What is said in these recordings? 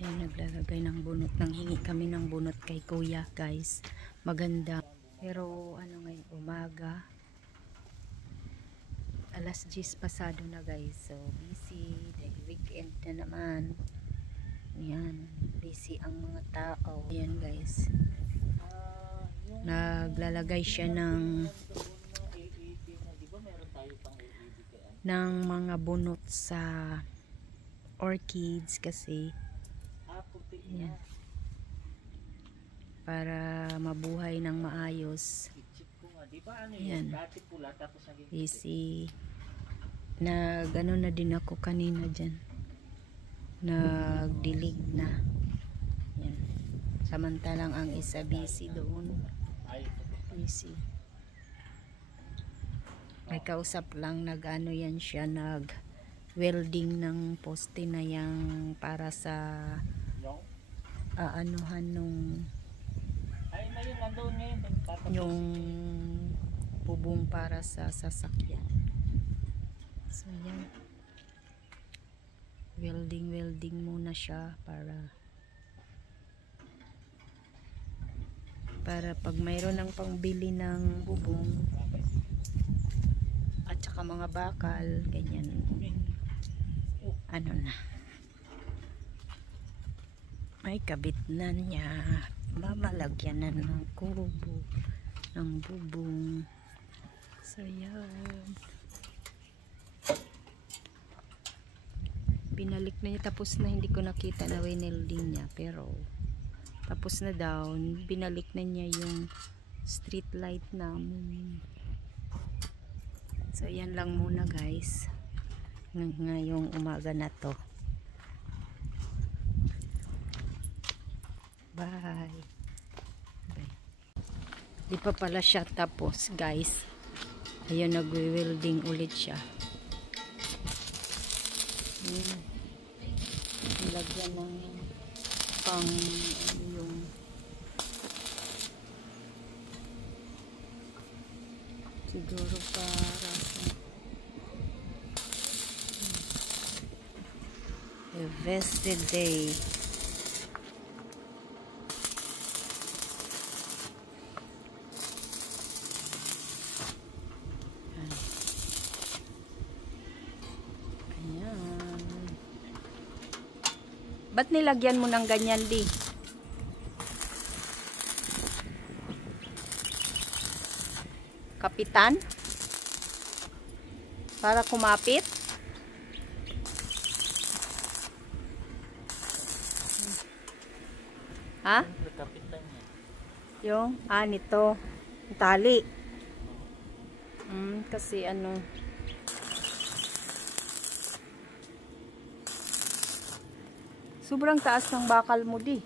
Yan, naglalagay ng bunot. Nanghingi kami ng bunot kay kuya, guys. Maganda. Pero ano ngayon, umaga. Alas 10 pasado na, guys. So, busy. Dahil weekend na naman. Yan. Busy ang mga tao. Yan, guys. Naglalagay siya ng mga bunot sa orchids kasi yan, para mabuhay ng maayos. Yan, busy. Nag-ano na din ako kanina dyan, nagdilig na. Yan. Samantalang ang isa busy doon, busy. May kausap lang, nag-ano yan siya, nag-welding ng poste na yang para sa anuhan nung yung bubong para sa sasakyan. So yan, welding muna siya para pag mayroon ng pangbili ng bubong at saka mga bakal, ganyan, ano na, may kabit na niya, mamalagyan na ng kubo ng bubong. So yan, pinalik na niya, tapos na. Hindi ko nakita na winelding niya, pero tapos na daw. Binalik na niya yung street light namin. So yan lang muna, guys, ngayong umaga na to. Bye. Bye. Di pa pala siya tapos, guys. Ayun, nagwe-welding ulit siya. Lagyan ng pang yung siguro para sa a vested day. Ba't nilagyan mo ng ganyan, di? Kapitan? Para kumapit? Ha? Yung, nito. Tali. Kasi ano, sobrang taas ng bakal mo, di.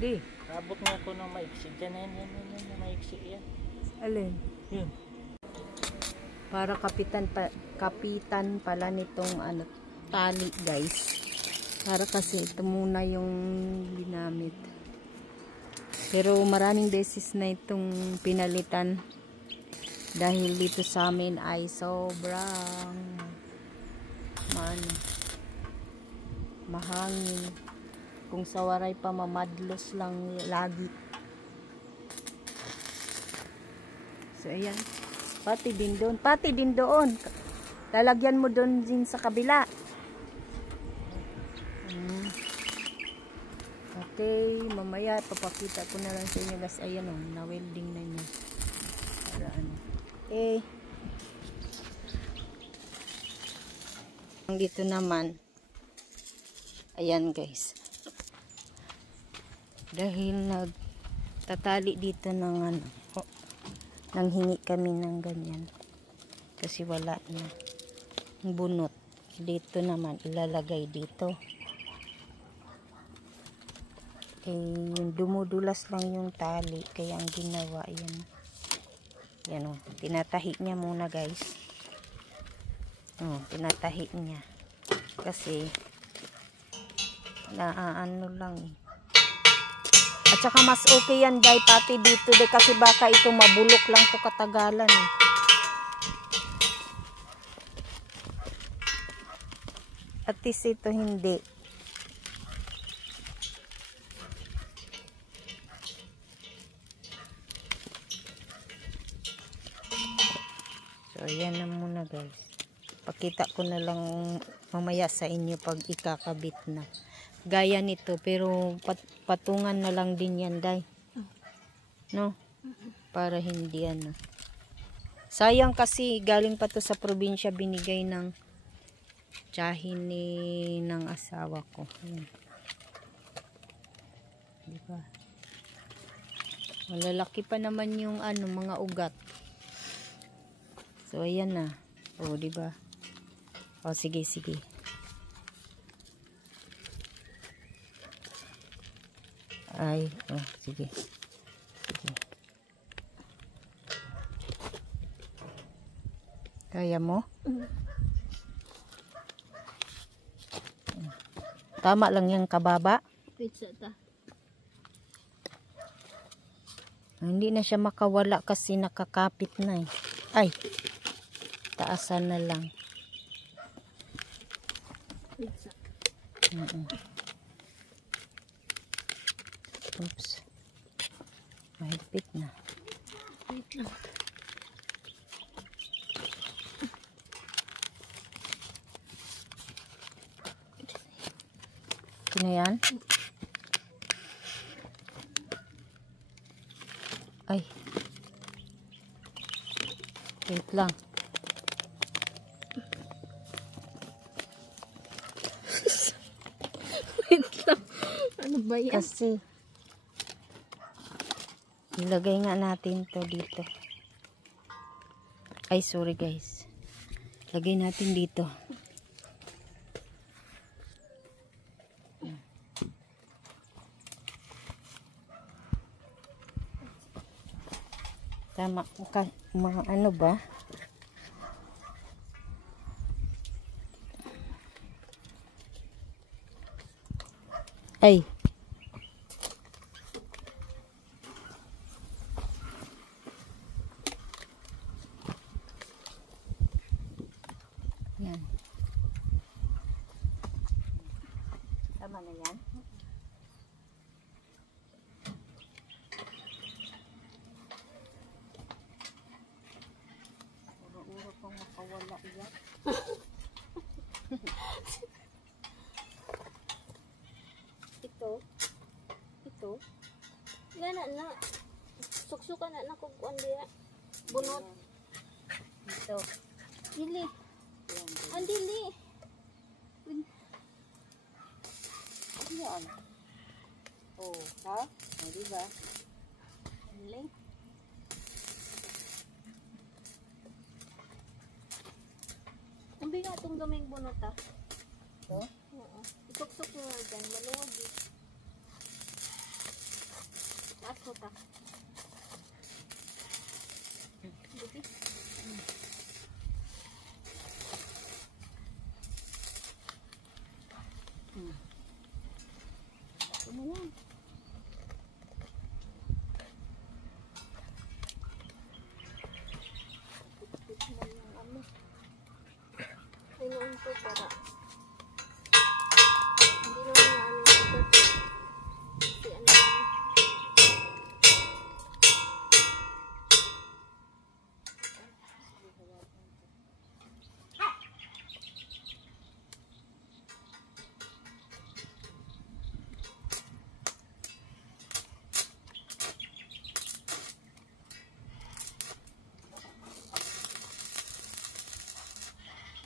Di. Abot nga ako ng maiksi. Diyan yan, maiksi yan. Alin? Yun. Para kapitan pala nitong ano, tali, guys. Para kasi ito muna yung ginamit. Pero maraming beses na itong pinalitan. Dahil dito sa amin ay sobrang mahangin. Kung sa waray pa, mamadlos lang lagi. So ayan, pati din doon, lalagyan mo doon din sa kabila. Okay, mamaya papakita ko na lang sa inyo, guys. Ayan, na-welding na niya para ano. Okay, dito naman, ayan, guys, dahil nagtatali dito ng ano, nanghingi kami ng ganyan kasi wala na bunot. Dito naman ilalagay dito, yung dumudulas lang yung tali, kaya ang ginawa yan, tinatahi niya muna, guys. Tinatahi niya kasi naano lang at saka mas okay yan, guys, pati dito kasi baka ito mabulok lang to katagalan, At least ito hindi. So, ayan na muna guys. Pakita ko na lang mamaya sa inyo pag ikakabit na. Gaya nito, pero patungan na lang din yan, day. No? Para hindi ano. Sayang kasi galing pa to sa probinsya, binigay ng tiyahin ng asawa ko. Ayan. Diba? Malalaki pa naman yung ano, mga ugat. So ayan na. Oh, di ba? Oh, sige, sige. Ay, oh, sige. Sige. Kaya mo? Tama lang yung kababa. Pizza ta. Hindi na siya makawala kasi nakakapit na eh. Ay, taasan na lang. Pizza. Oops. Mahigpit na. Wait lang. Ito na yan. Ay. Wait lang. Wait lang. Ano ba yan? Kasi ilagay nga natin to dito. Ay, sorry guys. Lagay natin dito. Tama ka, mga ano ba? Ay. Yan. Tama na yan? Uro-uro pang makawala yan. Ito. Yan na. Suksukan na kukuan diya. Bunot. Ito. Dili. Yan. Andili. Yan. Oh, ha? O, diba? Dili. Ang biga itong gaming bunot ah. Ito? Oo. Isuksok mo nga dyan. Maluwag eh. Taas mo ta. Buti. Ito na yan. Ayun ito para. Hindi naman na ano ito. Kasi ano lang.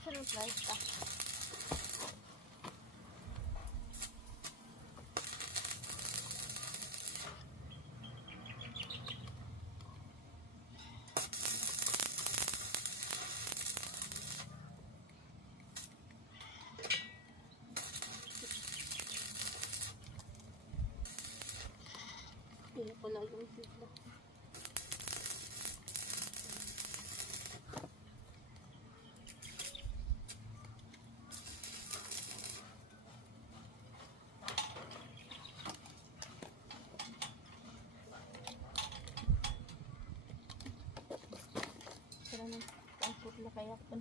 Sarap lang ito. Hindi pala yung pizza. Sarap ng pangkot na kaya ko.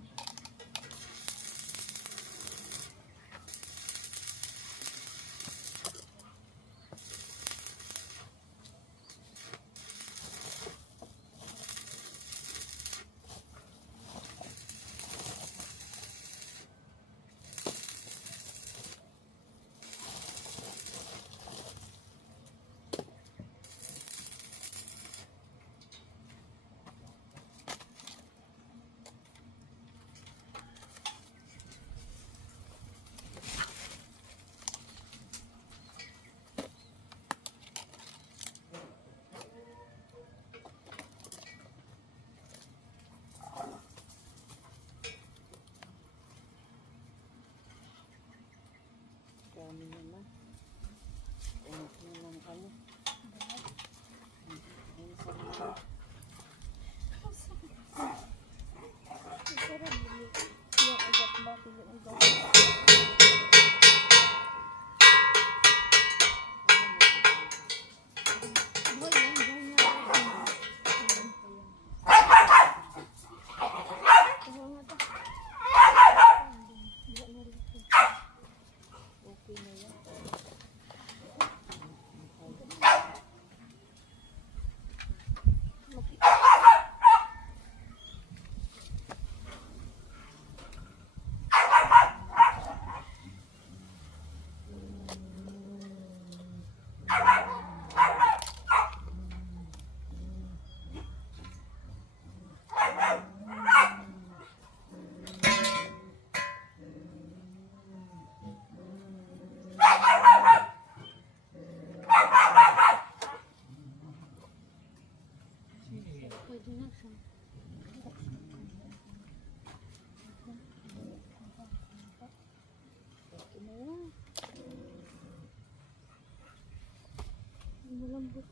Pwede na siya. Okay na yan. Malambot.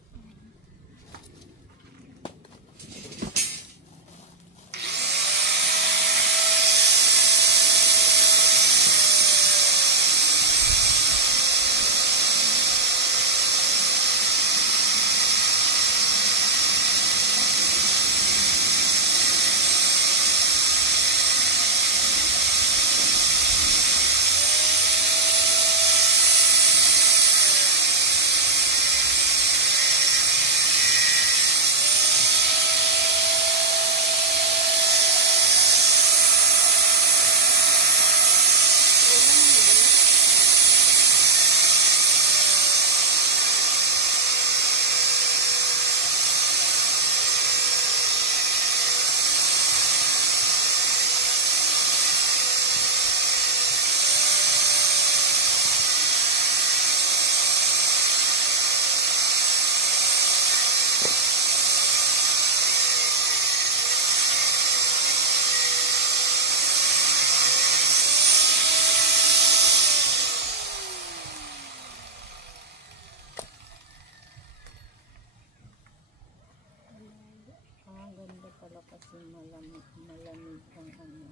Kasi malamig ang ano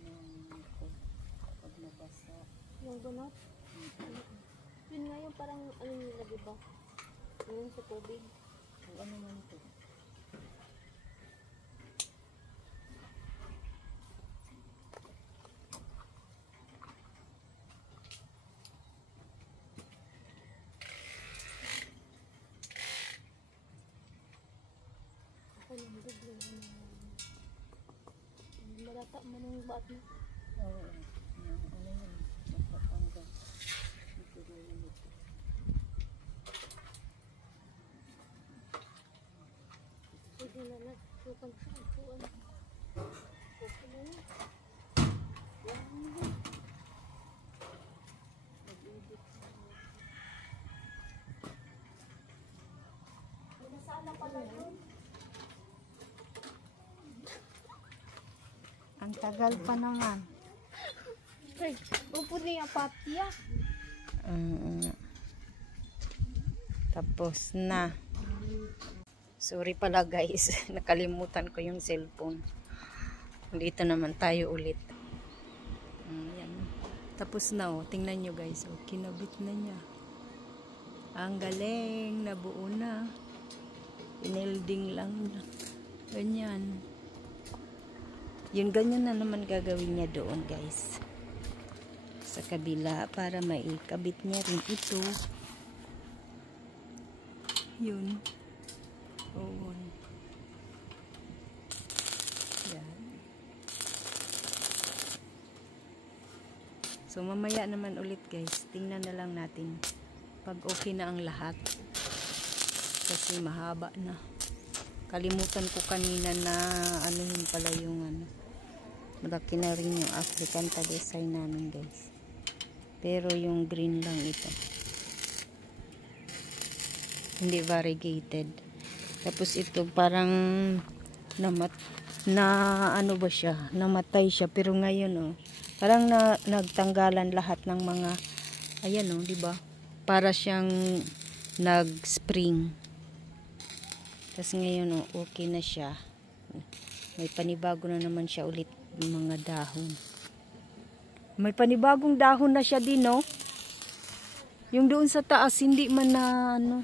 ng pag nabasa. Yung donut? Yun nga yung parang ano nila, diba? Yung sa tubig. O ano man ito? Malata mo nung baat mo. Oo. Ano yun? Napatanggal. Ito na yun ito. Pwede na na. Sukan siya. Sukan. Okay na yun. Yan yun. Nag-edit na. Nasaan pala yun? Ang tagal pa naman. Ay, upo niya papya. Tapos na. Sorry pala guys. Nakalimutan ko yung cellphone. Dito naman tayo ulit. Yan. Tapos na oh. Tingnan nyo guys. Oh, kinabit na niya. Ang galing. Nabuo na. Inelding lang na. Ganyan. Yung ganyan na naman gagawin niya doon guys. Sa kabila para maikabit niya rin ito. Yun. Oo. Yan. So mamaya naman ulit guys. Tingnan na lang natin pag okay na ang lahat. Kasi mahaba na. Kalimutan ko kanina na anuhin pala yung ano. Malaki na rin yung African Talisay namin guys. Pero yung green lang ito. Hindi variegated. Tapos ito parang ano ba siya? Namatay siya. Pero ngayon oh. Parang nagtanggalan lahat ng mga ayan oh, di ba? Para siyang nag-spring. Tapos ngayon oh, okay na siya. May panibago na naman siya ulit mga dahon. May panibagong dahon na siya din, no? Yung doon sa taas, hindi man na, ano.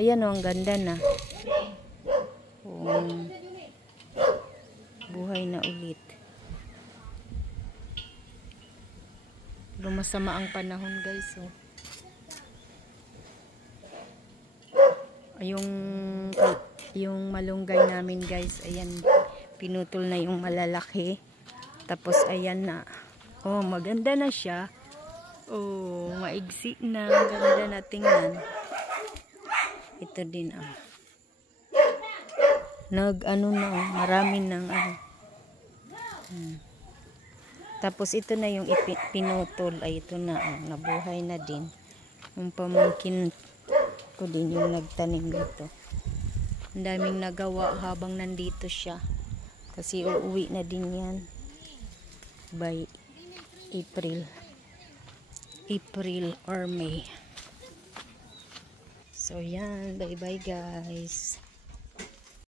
Ayan, oh, ang ganda na. Buhay na ulit. Pero masama ang panahon, guys, oh. Yung malunggay namin, guys, ayan, pinutol na yung malalaki. Tapos ayan na. Oh, maganda na siya. Oh, maigsi na. Ganda na tingnan. Ito din ah. Ano na oh, marami nang ano. Tapos ito na yung pinutol. Ay ito na oh, nabuhay na din. Yung pamangkin ko din yung nagtanim nito. Ang daming nagawa habang nandito siya. Kasi uuwi na din yan by April or May. So yan, bye bye guys.